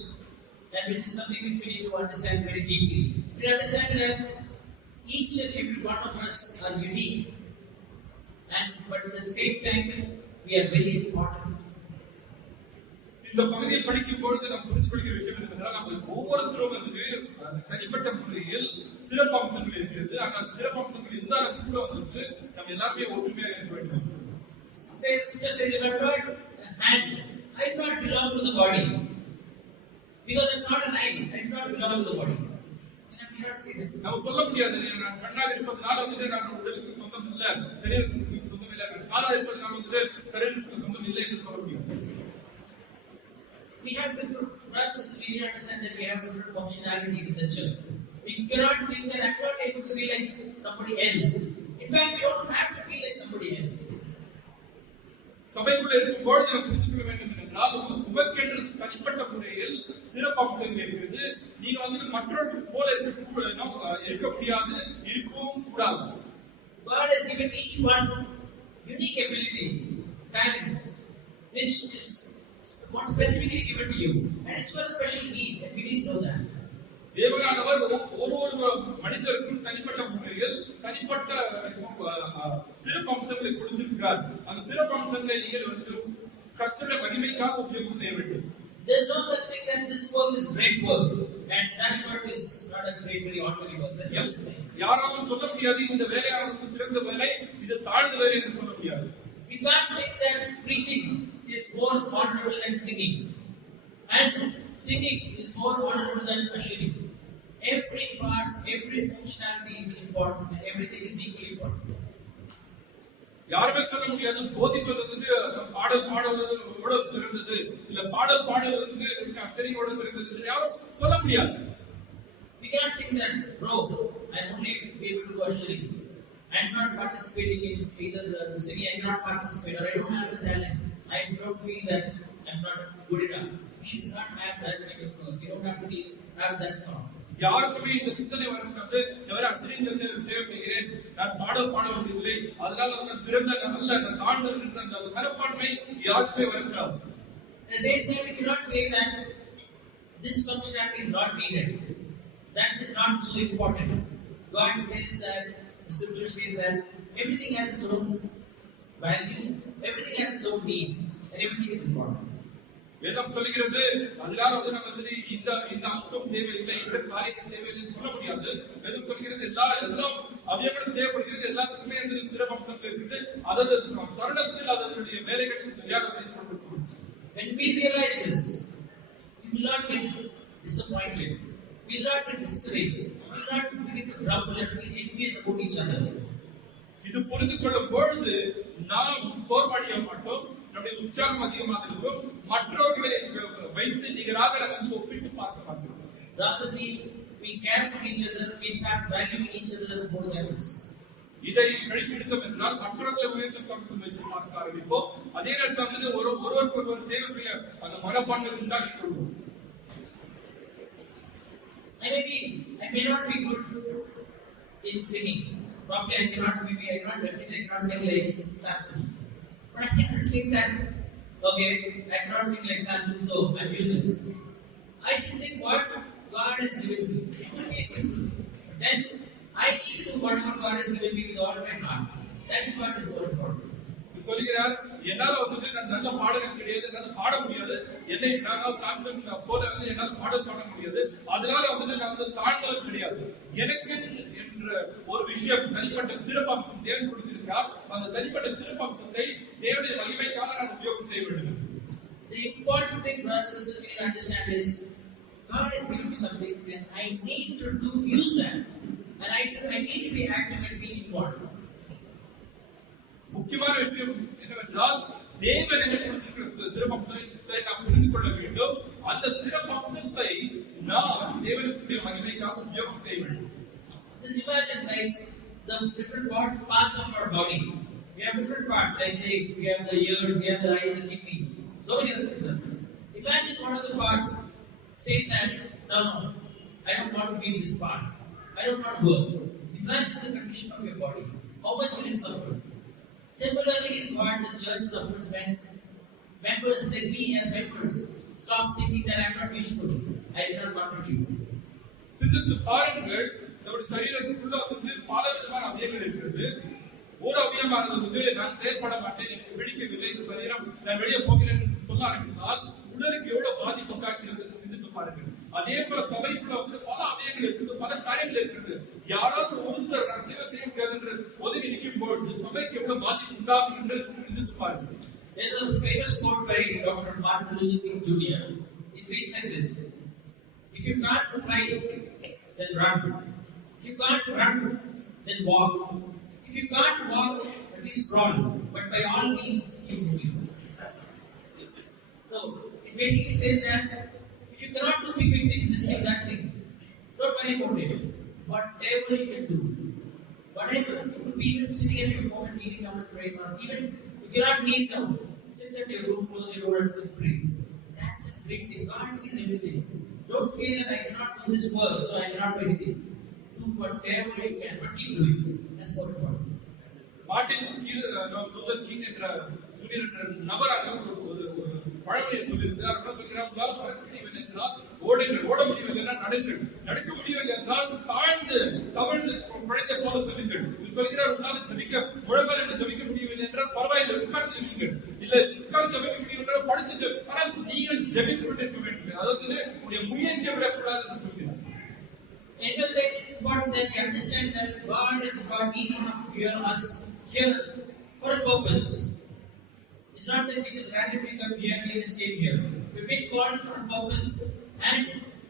and which is something which we need to understand very deeply. We understand that each and every one of us are unique, but at the same time, we are very important. இந்த பகுதியை படிக்கும் பொழுது நாம் புரிந்து கொள்கிற விஷயம் என்னவென்றால் நம்ம ஒவ்வொருத்தரும் வந்து தனிப்பட்ட முறையில் சிறப்பு அம்சங்கள் இருக்கிறது. ஆனால் சிறப்பு அம்சங்கள் இருந்தாலும் கூட வந்து நம்ம எல்லாருமே ஒற்றுமையாக இருக்க வேண்டும். Says, just say, remember, hand. I do not belong to the body. Because I am not an eye, I do not belong to the body. And I cannot say that. நம்ம சொல்ல முடியாது, நான் கண்ணாக இருப்பதனால வந்து நான் உடலுக்கு சொந்தம் இல்லை, சரீரத்துக்கு சொந்தம் இல்லை, நான் காலாக இருப்பதனால வந்து சரீரத்துக்கு சொந்தம் இல்லை என்று சொல்ல முடியாது. We have different, not just we need to understand that we have different functionalities in the church. We cannot think that I am not able to be like somebody else. In fact, we don't have to be like somebody else. சபைக்குள்ள இருக்கும் பொழுது நாம் புரிந்து கொள்ள வேண்டும் என்றால் உமக்கென்று தனிப்பட்ட முறையில் சிறப்பு அம்சங்கள் இருக்கிறது. நீங்க வந்து மற்றவர்கள் போல இருக்க முடியாது, இருக்கவும் கூடாது. God has given each one unique abilities, talents, which is not specifically given to you, and it's for a special need, and we need to know that. தேவனானவர் ஒவ்வொரு மனிதருக்கும் தனிப்பட்ட முறையில் தனிப்பட்ட சிறப்பு அம்சங்களை கொடுத்திருக்கிறார். அந்த சிறப்பு அம்சங்களை நீங்கள் வந்து கர்த்தருடைய மகிமைக்காக உபயோகம் செய்ய வேண்டும். There is no such thing that this work is great work and that work is not a great, very ordinary work. That's just saying. யாராலும் சொல்ல முடியாது இந்த வேலையானது சிறந்த வேலை, இது தாழ்ந்த வேலை என்று சொல்ல முடியாது. We can't think that preaching is more honorable than singing, and singing is more wonderful than ushering. Every part, every functionality is important, and everything is equally important. யாருமே சொல்ல முடியாது போதிப்பது வந்து பாடல் பாடுவதோட சிறந்தது இல்ல பாடல் பாடுவது வந்து அக்ஷரியோட சிறந்தது யாரும் சொல்ல முடியாது. We cannot think that, bro, I am only able to do ushering. I am not participating in either the singing. I cannot participate, or I don't have the talent. I don't feel that I am not good enough. You should not have that kind of. You don't have to have that thought. யாருக்குமே இந்த சிந்தனை வரக்கூடாது. எவர அக்ஷரிங்க சேவை செய்கிறேன், நான் பாடல் பாடுவதில்லை, அதனால நான் சிறந்த நல்ல நான் தாழ்ந்தவன் என்ற அந்த மனப்பான்மை யாருக்குமே வரக்கூடாது. At the same time, we cannot say that this functionality is not needed. That is not so important. God says that, the scripture says that everything has its own value, everything has its own need, and everything is important. வேதம் சொல்லுகிறது அதனால வந்து நம்ம வந்து இந்த அம்சம் தேவையில்லை, இந்த காரியம் தேவையில்லைன்னு சொல்ல முடியாது. வேதம் சொல்லுகிறது எல்லாம் அவயங்களும் தேவைப்படுகிறது, எல்லாத்துக்குமே வந்து சிறப்பு அம்சங்கள் இருக்குது. அதாவது தருணத்தில் அதனுடைய வேலைகள் சரியாக செய்து கொண்டிருக்கும். When we realize this, we will not get disappointed. We will not get discouraged. We will not begin to grumble and feel envious about each other. இது புரிந்து கொள்ளும் பொழுது நாம் சோர்வடைய மாட்டோம், நம்முடைய உற்சாகம் அதிகமாக இருக்கும். மற்றவர்களை வைத்து நிகராக வந்து ஒப்பிட்டு பார்க்க மாட்டோம். Rather we care for each other, we start valuing each other more than us. இதை கழிப்பிடித்தோம் என்றால் மற்றவர்களை உயர்ந்த ஸ்தானத்தில் வைத்து பார்க்க ஆரம்பிப்போம். அதே நேரத்தில் வந்து ஒருவருக்கு ஒருவர் சேவை செய்ய அந்த மனப்பான்மை உண்டாக்கி கொள்வோம். I may not be good in singing. Probably I cannot sing like Samson. But I cannot think that, okay, I cannot sing like Samson, so I'm useless. I should think what God has given me. It will be simple. Then I need to do whatever God has given me with all my heart. That is what is more important. சொல்லுகிறார், என்னால வந்து நான் நல்ல பாடகன் கிடையாது, என்னால பாட முடியாது, என்னை நான் சாம்சன் போல வந்து என்னால் பாடல் பாட முடியாது, அதனால வந்து நான் வந்து தாழ்ந்தவன் கிடையாது. எனக்கு என்ற ஒரு விஷயம் தனிப்பட்ட சிறப்பம்சம் தேவன் கொடுத்திருக்கிறார். அந்த தனிப்பட்ட சிறப்பம்சத்தை தேவனுடைய மகிமைக்காக நான் உபயோகம் செய்ய வேண்டும். The important thing, brothers and sisters, we need to understand is God has given me something and I need to use that, and I need to be active and be involved. முக்கியமான விஷயம் என்னவென்றால் தேவன் எனக்கு கொடுத்திருக்கிற சிறப்பம்சத்தை நாம் புரிந்து கொள்ள வேண்டும். அந்த சிறப்பம்சத்தை நாம் தேவனுடைய மகிமைக்காக உபயோகம் செய்ய வேண்டும். Just imagine like the different parts of our body. We have different parts, like say we have the ears, we have the eyes, the kidney, so many other things. Imagine one of the part says that no, I don't want to be this part. I don't want to work. Imagine the condition of your body. How much will it suffer? Similarly is what the church suffers when members like me as members stop thinking that I'm not useful, I cannot contribute. சிந்தித்து பாருங்கள், நம்முடைய சரீரத்துக்குள்ள வந்து பல விதமான அவயங்கள் இருக்கிறது. ஒரு அவயமானது வந்து நான் செயல்பட மாட்டேன், எனக்கு பிடிக்கவில்லை இந்த சரீரம், நான் வெளியே போகிறேன் சொல்ல ஆரம்பித்தால் உடலுக்கு எவ்வளவு பாதிப்பு உண்டாக்கிறது சிந்தித்து பாருங்கள். அதே போல சபைக்குள்ள வந்து பல அவயங்கள் இருக்குது, பல காரியங்கள் இருக்குது. யாராவது ஒருத்தர் நான் சேவை செய்ய முடியாது என்று ஒதுங்கி நிற்கும் பொழுது சபைக்கு எவ்வளவு பாதிப்பு உண்டாகும் என்று சிந்தித்து பாருங்கள். There's a famous quote by Dr. Martin Luther King Jr. It reads like this: if you can't fly, then run. If you can't run, then walk. If you can't walk, at least crawl. But by all means, keep moving. So it basically says that if you cannot do big things, this thing, that thing, don't worry about it. Whatever you can do, whatever, it could be even sitting at your home and kneeling down and praying, or even you cannot kneel down, sit at your room, close your door and pray. That's a great thing. God sees everything. Don't say that I cannot do this work, so I cannot do anything. Do whatever you can, but keep doing it. That's what important. Martin Luther king என்ற நபராக ஒரு பழமொழியை சொல்லியிருக்கிறார். என்ன சொல்கிறார்? உங்களால் பறக்க முடியவில்லை என்றால் ஓடுங்கள், ஓட முடியவில்லை என்றால் நடங்கள், நடக்க முடியவில்லை என்றால் தாழ்ந்து தவழ்ந்து பழைத்த போல செல்லுங்கள். இது சொல்கிறார், உங்களால் ஜெபிக்க முழங்கால் என்று ஜெபிக்க முடியவில்லை என்றால் பரவாயில்லை, உட்கார்ந்து ஜெபியுங்கள். இல்ல உட்கார்ந்து ஜெபிக்க முடியவில்லை என்றால் படுத்து ஜெபிக்க, ஆனால் நீங்கள் ஜெபித்து கொண்டிருக்க வேண்டும். அதாவது உங்களுடைய முயற்சியை விடக்கூடாது என்று சொல்கிறார். It is important that we understand that God has brought each one of us here for a purpose. It's not that we just randomly come here and we just came here. We've been called for a purpose And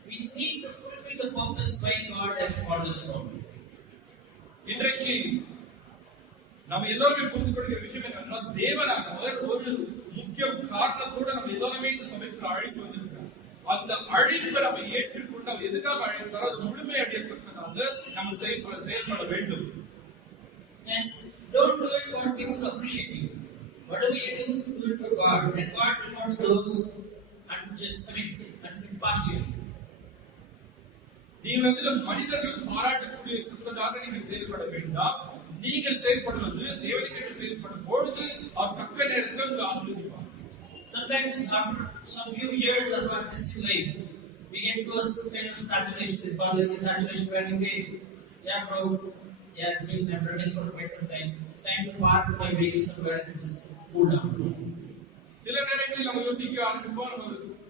we need to fulfill the purpose why God has called us from. இன்றைக்கு நம்ம எல்லாருமே புரிந்து கொள்கிற விஷயம் என்னன்னா தேவனானவர் ஒரு முக்கிய காரணத்தோட நம்ம எல்லாருமே இந்த சமயத்தில் அழைத்து வந்திருக்கிறார். அந்த அழைப்பை நம்ம ஏற்றுக்கொண்டு அவர் எதுக்காக அழைத்தாரோ அது முழுமை அடையப்பட்டதாக நம்ம செயல்பட வேண்டும். And don't do it for people to appreciate you. Whatever you do it for God. And God rewards those impartially. நீ வந்து மனிதர்கள் பாராட்டக்கூடிய இருப்பதாக நீங்கள் செயல்பட வேண்டாம். நீங்கள் செயல்படுவது தேவனுக்கு செயல்படும் பொழுது அவர் தக்க நேரத்தில் ஆசீர்வதிப்பார். Sometimes after some few years of our Christian life, we get to a kind of saturation, where we say, yeah bro, yeah it's been I'm running for quite some time. It's time to park my vehicle somewhere and just cool down. சில நேரங்களில் நம்ம யோசிக்க ஆரம்பிப்போம், நம்ம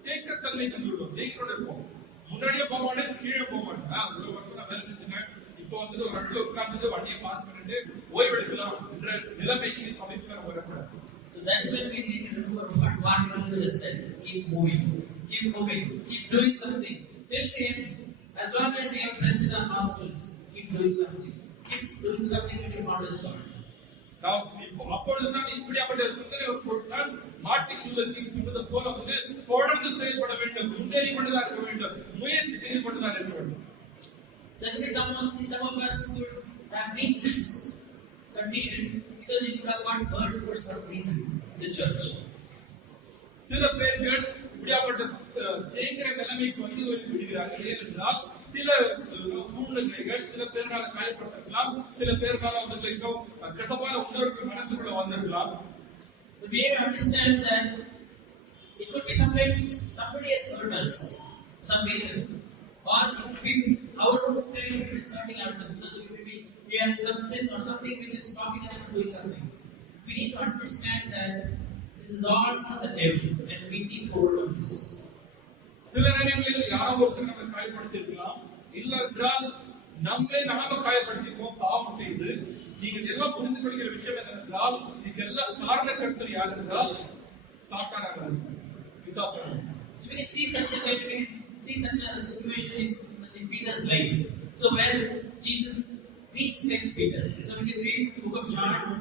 தேக்கத்தன்மை தந்துள்ளோம், தேக்கத்தோடு இருப்போம். முன்னாடியே போக மாட்டேன், கீழே போக மாட்டேன். ஒரு வருஷம் நான் வேலை செஞ்சுட்டேன், இப்போ வந்து ஒரு இடத்துல உட்கார்ந்து வண்டியை பார்க் பண்ணிட்டு ஓய்வெடுக்கலாம் என்ற நிலைமைக்கு சமீபத்தில் நம்ம வரக்கூடாது. So that's when we need to do what Martin Luther said: keep moving, keep doing something till the end. As long as we have breath in our nostrils, keep doing something which you not is God. நாம் இப்போ அப்பொழுதுதான் இப்படிப்பட்ட சிந்தனை ஒரு பொருட்கள் Martin Luther king சொல்வது போல வந்து தொடர்ந்து செயல்பட வேண்டும், முன்னேறி கொண்டுதான் இருக்க வேண்டும், முயற்சி செய்து கொண்டுதான் இருக்க வேண்டும். Then some of us could have been this condition because it would have got burned for some reason in the church. சில பேர்கள் இப்படிப்பட்ட தேங்கிற நிலைமைக்கு வந்து விடுகிறார்கள். ஏனென்றால் சில சூழ்நிலைகள் சில பேர்னால காயப்பட்டிருக்கலாம், சில பேர்னால வந்து கசப்பான உணர்வு மனசுக்குள்ள வந்திருக்கலாம். We have to understand that it could be sometimes somebody has hurt us for some reason, or it could be our own sin which is hurting ourselves. We have some sin or something which is stopping us from doing something. We need to understand that this is all from the devil, and we need to hold on this. சில நேரங்களில் யாரோ ஒருத்தர் நம்ம காயப்படுத்திருக்கலாம், இல்ல என்றால் நம்மை நாம காயப்படுத்திருக்கோம் பாவம் செய்து. நீங்கள் எல்லாம் புரிந்து கொள்கிற விஷயம் என்னவென்றால் இதுக்கெல்லாம் காரணக்கர்த்தர் யார் என்றால் சாத்தானாக பிசாசாக. So we can see such a situation in Peter's life. So when Jesus reached Peter, so we can read the book of John, from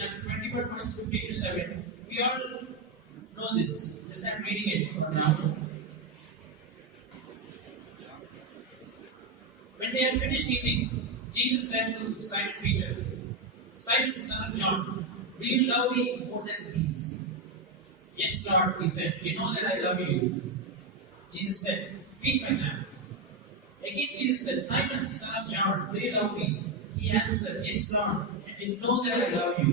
chapter 21, verses 15 to 7. We all know this. Just I'm reading it for now. When they had finished eating, Jesus said to Simon Peter, Simon, son of John, do you love me more than these? Yes, Lord, he said, you know that I love you. Jesus said, feed my lambs. Again, Jesus said, Simon, son of John, do you love me? He answered, yes, Lord, and you know that I love you.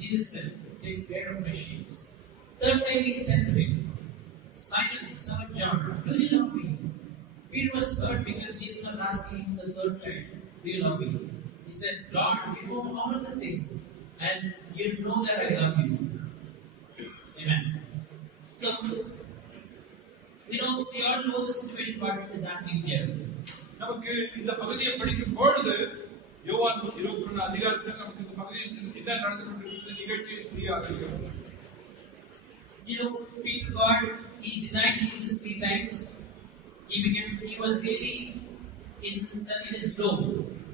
Jesus said, take care of my sheep. Third time he said to him, Simon, son of John, do you love me? Peter was hurt because Jesus was asking him the third time, do you love me? He said, Lord, you know all the things, and you know that I love you. Amen. So, we all know the situation what is happening here. நமக்கு இந்த பகுதியை படிக்கும் பொழுது யோவான் 21 அதிகாரத்தில் நமக்கு இந்த பகுதியில் என்ன நடந்து கொண்டிருக்கிறது நிகழ்ச்சி புரிய ஆரம்பிக்கிறது. Peter God, he denied Jesus 3 times. He was really in his low.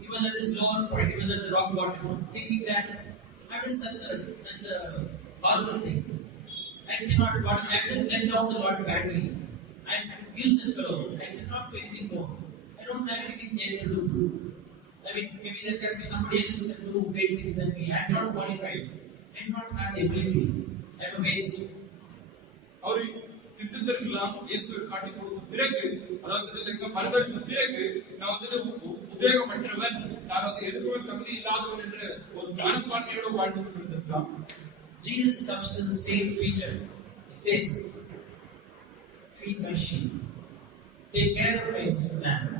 He was at his lower point. He was at the rock bottom, thinking that I've done such a horrible thing. I just let down the Lord badly. I'm useless fellow. I cannot do anything more. I don't have anything yet to do. Maybe there can be somebody else who can do great things than me. I'm not qualified. I'm not have the ability. I'm a waste. அவரு சிந்தித்திருக்கலாம். இயேசுவை காட்டி கொடுத்த பிறகு, அதாவது மறுதளித்த பிறகு நான் வந்து உத்வேகமற்றவன், நான் வந்து எதுக்குமே தகுதி இல்லாதவன் என்ற ஒரு மனப்பான்மையோடு வாழ்ந்து கொண்டிருந்திருக்கலாம். Jesus comes to Saint Peter. He says, feed my sheep. Take care of my lambs.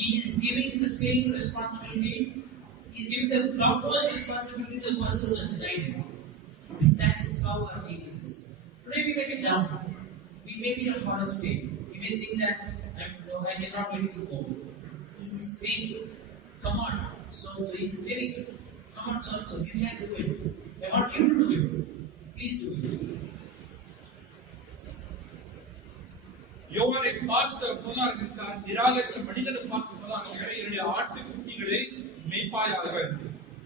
He is giving the same responsibility. He is giving the topmost responsibility to the person who has denied him. That's how our Jesus is. Today we may be down. We may be in a foreign state. We may think that I cannot do anything more. He is saying, come on, so he is telling, come on, so you can do it. I want you to do it. Please do it. யோவானை பார்த்து அவர் சொன்னார் என்றால், நிராகரித்த மனிதனை பார்த்து சொன்னார், என்னுடைய ஆட்டுக்குட்டிகளை மேய்ப்பாயாக.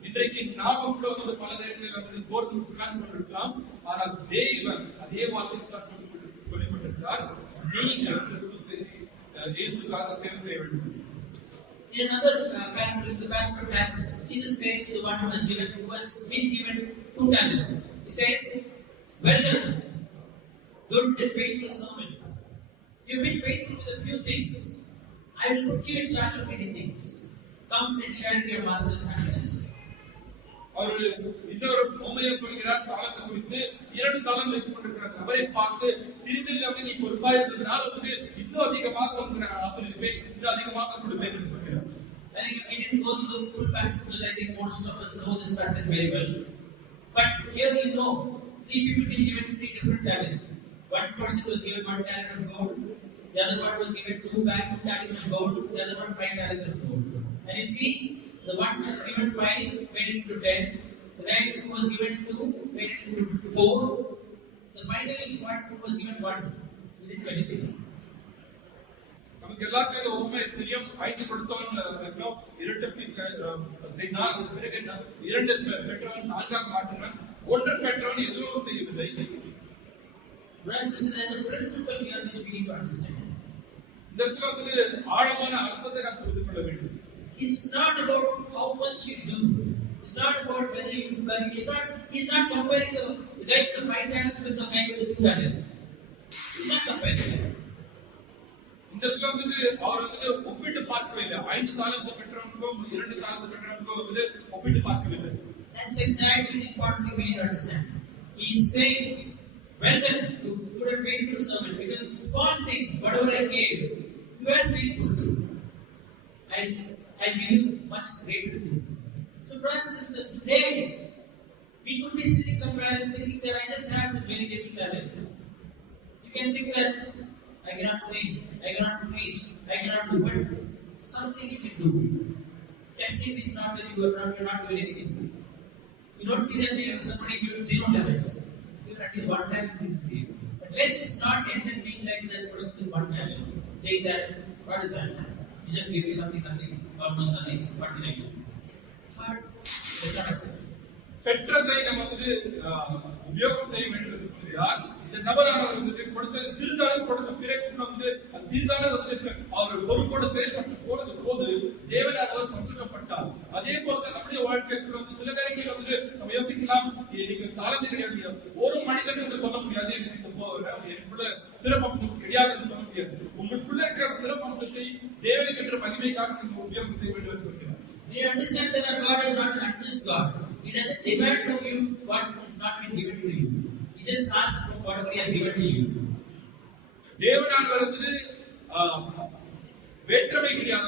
இன்றைக்கு நாம கூட வந்து பல நேரங்களில் வந்து சோர்ந்து உட்கார்ந்து கொண்டிருக்கலாம். ஆனால் தேவன் அதே வார்த்தைக்கு தான் சொல்லிக் கொண்டிருக்கிறார், நீங்கள் கிறிஸ்து இயேசுக்காக சேவை செய்ய வேண்டும். In another parable, in the parable of talents, Jesus says to the one who has been given 2 talents, he says, "Well done, good and faithful servant. You've been faithful with a few things. I will put you in charge of many things. Come and share in your master's happiness." அவர் இன்னொரு உண்மையை சொல்கிறார் தாளத்தை குறித்து. 2 தாளம் வைத்துக் கொண்டிருக்கிற அவரை பார்த்து, சிறிதில் நீ பொறுப்பாக இருந்ததுனால் வந்து இன்னும் அதிகமாக வந்து நான் ஆசீர்வதிப்பேன், இன்னும் அதிகமாக கொடுப்பேன் என்று சொல்கிறார். I think we didn't go through the full passage because I think most of us know this passage very well. But here we know 3 people being given 3 different talents. One person was given 1 talent of gold, the other one was given 2 talents of gold, the other one 5 talents of gold. And you see, the one who was given 5 made it to 10. The guy who was given 2 made it to 4. The finally one who was given 1 he didn't do anything. நமக்கு எல்லாருக்கும் இந்த உண்மை தெரியும். 5 கொடுத்தவன் 2 செய்தான். அது பிறகு 2 பெற்றவன் 4ஆக மாற்றினான். 1 பெற்றவன் எதுவும் செய்யவில்லை. Brothers and sisters, there's a principle here which we need to understand. இந்த இடத்துல வந்து ஆழமான அர்த்தத்தை நாம் புரிந்து கொள்ள வேண்டும். It's not about how much you do. It's not about whether you. He's not comparing the guy with the 5 talents with the guy with the 2 talents. He's not comparing. இந்த இடத்துல வந்து அவர் வந்து ஒப்பிட்டு பார்க்கவில்லை. 5 தாளந்து பெற்றவனுக்கும் 2 தாளந்து பெற்றவனுக்கும் வந்து ஒப்பிட்டு பார்க்கவில்லை. That's exactly the important thing we need to understand. He's saying, "Well done, you good and faithful servant, because small things, whatever I gave, you are faithful. I'll give you much greater things." So, brothers and sisters, today we could be sitting somewhere and thinking that I just have this very little talent. You can think that I cannot sing, I cannot preach, I cannot do, but something you can do. Definitely, it's not that you're not doing anything. You don't see that somebody given 0 talents. Even at least 1 talent is given. But let's not end up being like that person with 1 talent, saying that, what is that? He just gave you something, nothing, almost nothing, what did I do? But that's not acceptable. பெற்றதை நம்ம வந்து உபயோகம் செய்ய வேண்டும் என்று சொல்கிறார். இந்த நபரானவர் வந்து கொடுத்தது சிறிதான கொடுத்த பிறகு வந்து சிறிதான வந்து அவர் பொறுப்போடு செயல்பட்டு போது தேவன் அவர் சந்தோஷப்பட்டார். அதே போல நம்முடைய வாழ்க்கையில் வந்து சில நேரங்களில் வந்து நம்ம யோசிக்கலாம், எனக்கு தாளந்து கிடையாது, ஒரு மனிதன் என்று சொல்ல முடியாது, எனக்குள்ள சிறப்பம்சம் கிடையாது என்று சொல்ல முடியாது. உங்களுக்குள்ள இருக்கிற சிறப்பம்சத்தை தேவனுக்கு என்ற மகிமைக்காக நீங்கள் உபயோகம் செய்ய வேண்டும் என்று சொல்கிறார். We understand that our God is not an unjust God. He doesn't demand from you what has not been given to you. He just asks for whatever He has given to you. தேவனானவர் வந்து வேற்றுமை கிடையாது,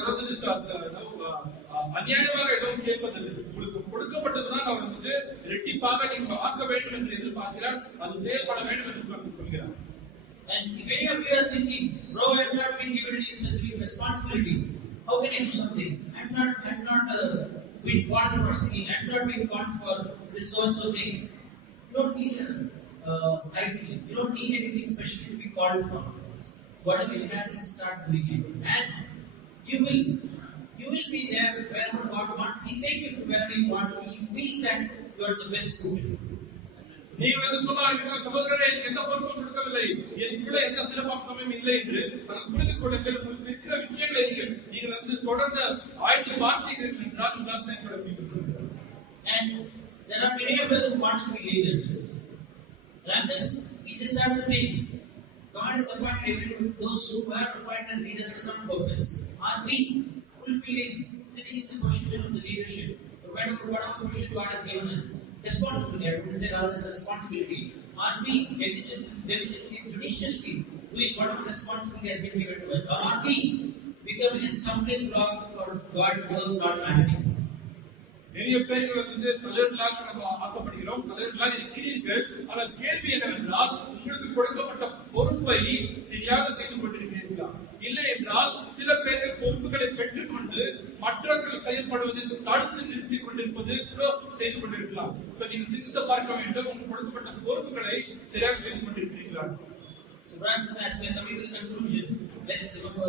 அநியாயமாக எதுவும் கேட்பதில்லை. உங்களுக்கு கொடுக்கப்பட்டதுதான் அவர் வந்து இரட்டிப்பாக நீங்கள் ஆக்க வேண்டும் என்று எதிர்பார்க்கிறார், அது செயல்பட வேண்டும் என்று சொல்கிறார். And if any of you are thinking, bro, I have not been given any specific responsibility, how can I do something? I'm not been called for singing. I'm not been called for this so-and-so thing. You don't need a title. You don't need anything special to be called for. Whatever you have, just start doing it. And you will be there wherever God wants. He'll take you to wherever you want. He feels that you are the best student. நீங்கள் வந்து சொன்னார்கள், சகோதரரே எந்த பொறுப்பும் கொடுக்கவில்லை, எனக்குள்ள எந்த சிறப்பம்சமும் இல்லை என்று புரிந்து கொள்ளுங்கள். உங்களுக்கு இருக்கிற விஷயங்களை நீங்கள் வந்து தொடர்ந்து ஆய்வு பார்த்தீர்கள் என்றால் உங்களால் செயல்பட முடியும் சொல்கிறார். And there are many of us who want to be leaders. And we just have to think, God has appointed those who are appointed as leaders for some purpose. Are we fulfilling, sitting in the position of the leadership, or whatever position God has given us? Responsibility, I wouldn't say rather than responsibility. Are we diligently, judiciously doing whatever responsibility has been given to us? Or are we becoming a stumbling block for God's will not happening? நிறைய பேர்கள் வந்து தலைவர்களாக நம்ம ஆசைப்படுகிறோம், தலைவர்களாக இருக்கிறீர்கள். ஆனால் கேள்வி என்னவென்றால், உங்களுக்கு கொடுக்கப்பட்ட பொறுப்பை சரியாக செய்து கொண்டிருக்கிறீர்களா? இல்லை என்றால் சில பேர்கள் பொறுப்புகளை பெற்றுக்கொண்டு மற்றவர்கள் செயல்படுவதை தடுத்து நிறுத்திக் கொண்டிருப்பது செய்து கொண்டிருக்கலாம். நீங்க சிந்தித்து பார்க்க வேண்டும், உங்களுக்கு கொடுக்கப்பட்ட பொறுப்புகளை சரியாக செய்து கொண்டிருக்கிறீர்களா? So brothers and sisters, as we are coming to the conclusion, let's remember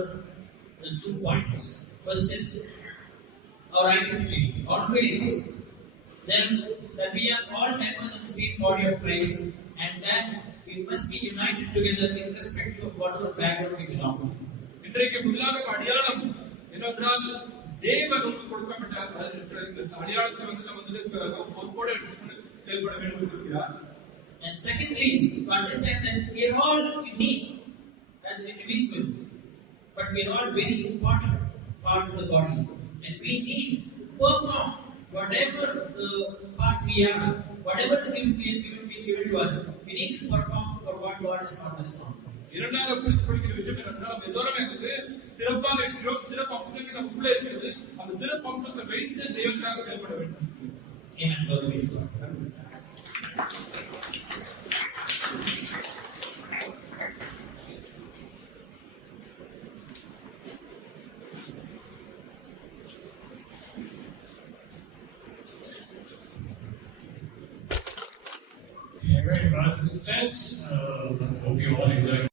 the 2 points. First is our identity. Always, then that we are all members of the same body of Christ, and that we must be united together irrespective of whatever background we belong to. இன்றைக்கு புதிதாக அடையாளம் என்னவென்றால் தேவன் நமக்கு கொடுக்கப்பட்ட அடையாளத்தை நம்ம பொறுப்போடு செயல்பட வேண்டும் என்று சொல்கிறார். And secondly, to understand that we are all unique as an individual, but we are all very important part of the body, and we need to perform whatever the part we are, whatever the gift we have given to us. We need to perform for what God has taught us from. இரண்டாவது குறித்து படிக்கிற விஷயம் என்னன்னா நம்ம எல்லோருமே வந்து சிறப்பாக இருக்கிறோம், சிறப்பு அம்சங்கள் நமக்குள்ள இருக்கிறது. அந்த சிறப்பு அம்சத்தை வைத்து தேவனுக்காக செயல்பட வேண்டும். Amen. Glory be to God. All right, brothers and sisters, hope you all enjoyed